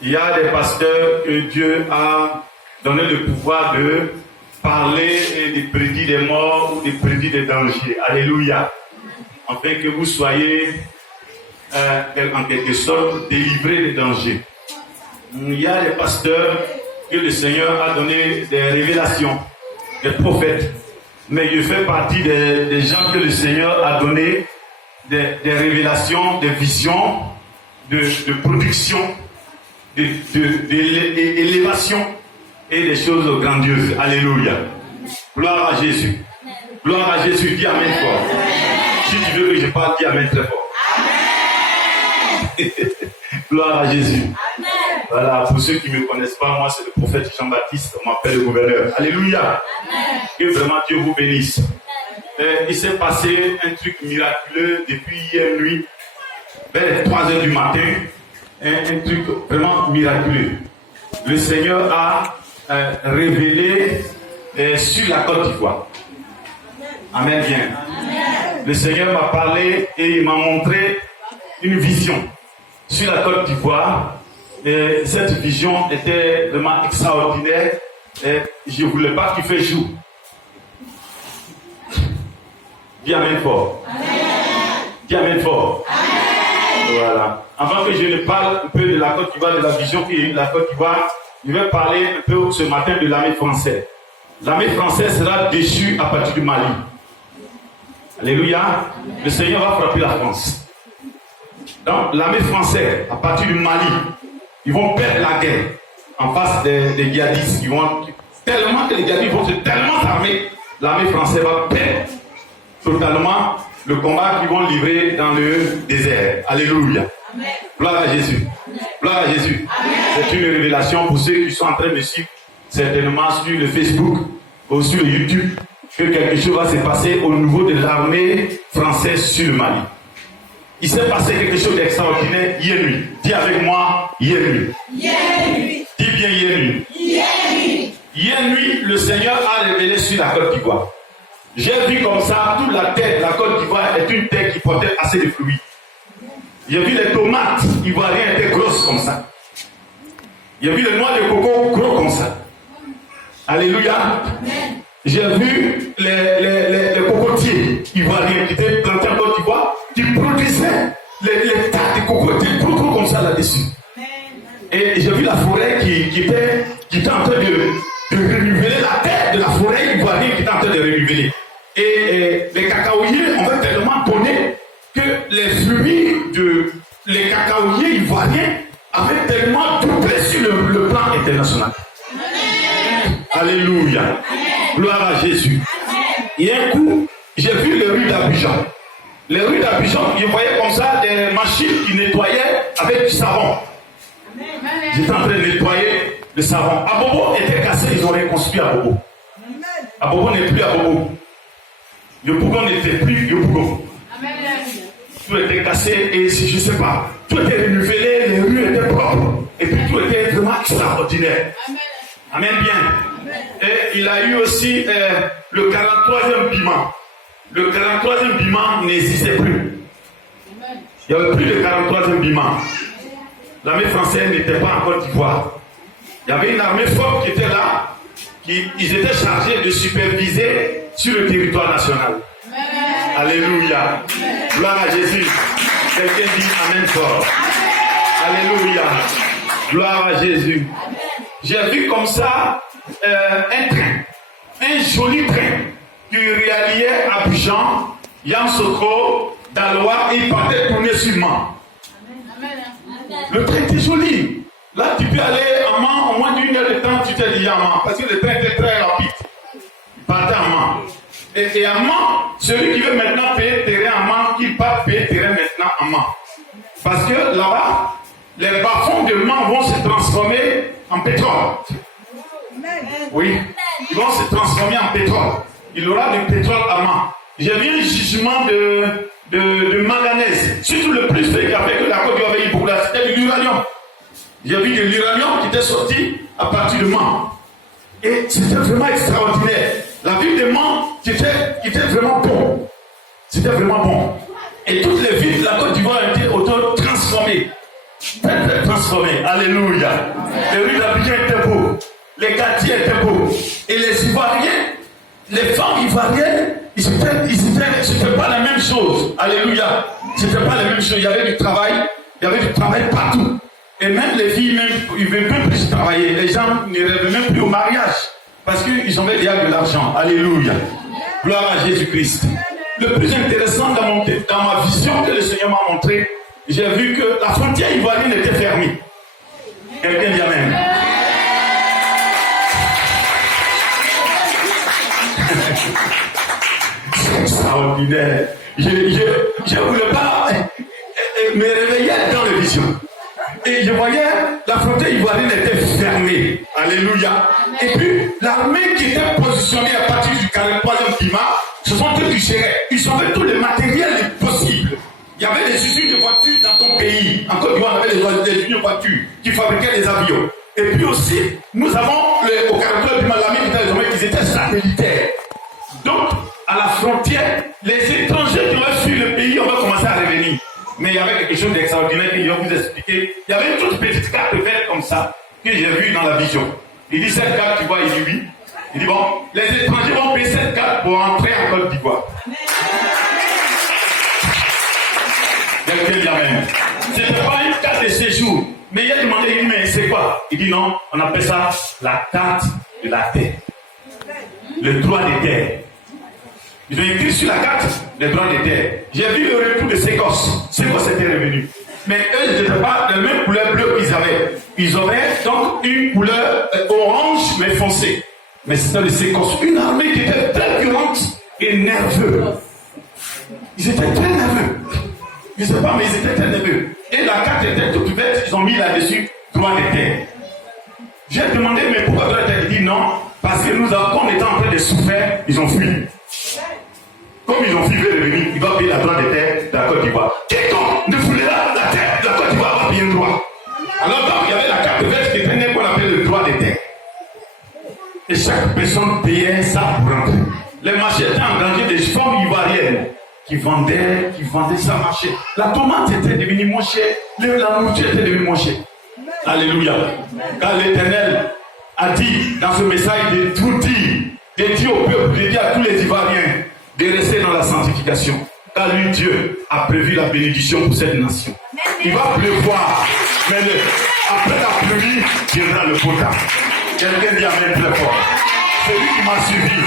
Il y a des pasteurs que Dieu a donné le pouvoir de parler et de prédire des morts ou de prédire des dangers. Alléluia. Afin que vous soyez en quelque sorte délivrés des dangers. Il y a des pasteurs que le Seigneur a donné des révélations, des prophètes. Mais je fais partie des gens que le Seigneur a donné des révélations, des visions, de production, d'élévation et des choses grandioses. Alléluia. Gloire à Jésus. Gloire à Jésus. Dis Amen fort. Si tu veux que je parle, dis Amen très fort. Gloire à Jésus. Voilà, pour ceux qui ne me connaissent pas, moi c'est le prophète Jean-Baptiste, on m'appelle le gouverneur. Alléluia. Que vraiment Dieu vous bénisse. Il s'est passé un truc miraculeux depuis hier nuit, vers 3h du matin. Un truc vraiment miraculeux. Le Seigneur a révélé sur la Côte d'Ivoire. Amen bien. Le Seigneur m'a parlé et il m'a montré une vision sur la Côte d'Ivoire. Et cette vision était vraiment extraordinaire. Et je ne voulais pas qu'il fasse jour. Dis Amen fort. Dis Amen fort. Voilà. Avant que je ne parle un peu de la Côte d'Ivoire, de la vision qu'il y a eu de la Côte d'Ivoire, je vais parler un peu ce matin de l'armée française. L'armée française sera déchue à partir du Mali. Alléluia. Le Seigneur va frapper la France. Donc l'armée française, à partir du Mali, ils vont perdre la guerre en face des djihadistes. Ils vont tellement que les djihadistes vont se tellement armer, l'armée française va perdre totalement le combat qu'ils vont livrer dans le désert. Alléluia. Amen. Gloire à Jésus. Amen. Gloire à Jésus. C'est une révélation pour ceux qui sont en train de suivre certainement sur le Facebook ou sur le YouTube que quelque chose va se passer au niveau de l'armée française sur le Mali. Il s'est passé quelque chose d'extraordinaire hier nuit. Dis avec moi, hier nuit. Hier nuit. Dis bien hier nuit. Hier nuit. Hier nuit, le Seigneur a révélé sur la Côte d'Ivoire. J'ai vu comme ça, toute la terre de la Côte d'Ivoire est une terre qui portait assez de fruits. J'ai vu les tomates ivoiriennes étaient grosses comme ça. J'ai vu les noix de coco gros comme ça. Alléluia. J'ai vu les cocotiers ivoiriens qui étaient plantés en Côte d'Ivoire, qui produisaient les tas de cocotiers gros comme ça là-dessus. Et j'ai vu la forêt qui était en train de renouveler, la terre de la forêt ivoirienne qui était en train de renouveler. Et les cacaoyers ont tellement donné que les fruits les cacaoyers ivoiriens avaient tellement doublé sur le plan international. Alléluia. Gloire à Jésus. Et un coup, j'ai vu les rues d'Abidjan. Les rues d'Abidjan, je voyais comme ça des machines qui nettoyaient avec du savon. J'étais en train de nettoyer le savon. Abobo était cassé, ils ont reconstruit Abobo. Abobo n'est plus Abobo. Le bougon n'était plus le bougon. Tout était cassé et je ne sais pas, tout était renouvelé, les rues étaient propres. Et puis tout était vraiment extraordinaire. Amen bien. Et il a eu aussi le 43e piment. Le 43e piment n'existait plus. Il n'y avait plus de 43e piment. L'armée française n'était pas en Côte d'Ivoire. Il y avait une armée forte qui était là. Ils étaient chargés de superviser sur le territoire national. Alléluia. Gloire à Jésus. Quelqu'un dit Amen fort. Alléluia. Gloire à Jésus. J'ai vu comme ça un train, un joli train qui réalliait Abidjan, Yamoussoukro, Daloa et il partait tourner sur Mans. Le train était joli. Là, tu peux aller à Mans, au moins d'une heure de temps, tu t'es dit à Mans, parce que le train était très rapide. Il partait à Mans. Et à Mans, celui qui veut maintenant payer terrain à Mans, il part payer terrain maintenant à Mans. Parce que là-bas, les bas-fonds de Mans vont se transformer en pétrole. Oui, ils vont se transformer en pétrole. Il y aura du pétrole à Mans. J'ai vu un jugement de manganèse. Surtout le plus fréquent avec la Côte d'Ivoire, c'était de l'uranium. J'ai vu de l'uranium qui était sorti à partir de Mans. Et c'était vraiment extraordinaire. La ville de Mans qui était vraiment bon. C'était vraiment bon. Et toutes les villes de la Côte d'Ivoire étaient auto-transformées. très transformé. Alléluia. Les rues d'Abidjan étaient beaux. Les quartiers étaient beaux. Et les Ivoiriens, les femmes ivoiriennes, c'était pas la même chose. Alléluia. C'était pas la même chose. Il y avait du travail partout. Et même les filles, ils ne veulent même plus travailler. Les gens ne rêvent même plus au mariage. Parce qu'ils ont déjà de l'argent. Alléluia. Gloire à Jésus-Christ. Le plus intéressant dans ma vision que le Seigneur m'a montré, j'ai vu que la frontière ivoirienne était fermée. Quelqu'un dit amen. C'est extraordinaire. Je ne voulais pas me réveiller dans la vision. Et je voyais la frontière ivoirienne était fermée. Alléluia. Et puis, l'armée qui était positionnée à partir du 43e climat, ce sont eux qui géraient. Ils avaient tous les matériels possibles. Il y avait des usines de voitures dans ton pays. En Côte d'Ivoire, on avait des usines de voitures qui fabriquaient des avions. Et puis aussi, nous avons au 43e climat, l'armée qui étaient satellitaires. Donc, à la frontière, les étrangers qui ont fui le pays, on va commencer à revenir. Mais il y avait quelque chose d'extraordinaire que je vais vous expliquer. Il y avait une toute petite carte verte comme ça, que j'ai vue dans la vision. Il dit, cette carte, tu vois, il dit oui. Il dit, bon, les étrangers vont payer cette carte pour entrer en Côte d'Ivoire. Quelqu'un dit amen. Ce n'était pas une carte de séjour. Mais il a demandé, il dit, mais c'est quoi? Il dit, non, on appelle ça la carte de la terre. Le droit des terres. Ils ont écrit sur la carte les droits des terres. J'ai vu le retour de ces gosses. Ces gosses étaient revenus. Mais eux, ils n'étaient pas la même couleur bleue qu'ils avaient. Ils avaient donc une couleur orange mais foncée. Mais c'était de ces gosses. Une armée qui était très violente et nerveuse. Ils étaient très nerveux. Je ne sais pas, mais ils étaient très nerveux. Et la carte était toute ouverte. Ils ont mis là-dessus droit des terres. J'ai demandé, mais pourquoi droit des terres? Il dit non. Parce que nous avons, on était en train de souffrir, ils ont fui. Comme ils ont fui de revenir, ils doivent payer la droit des terres de la Côte d'Ivoire. Quiconque ne foulera la terre de la Côte d'Ivoire va payer un droit. Alors donc, il y avait la carte verte qui prenait qu'on appelle le droit des terres. Et chaque personne payait ça pour rentrer. Les marchés étaient engrangés des femmes ivoiriennes qui vendaient, ça marchait. La tomate était devenue moins chère, la nourriture était devenue moins chère. Alléluia. Car l'Éternel a dit dans ce message de tout dire, de dire au peuple, de dire à tous les Ivoiriens de rester dans la sanctification. Car lui, Dieu, a prévu la bénédiction pour cette nation. Il va pleuvoir, mais après la pluie, viendra le beau temps. Quelqu'un dit amen très fort. Celui qui m'a suivi,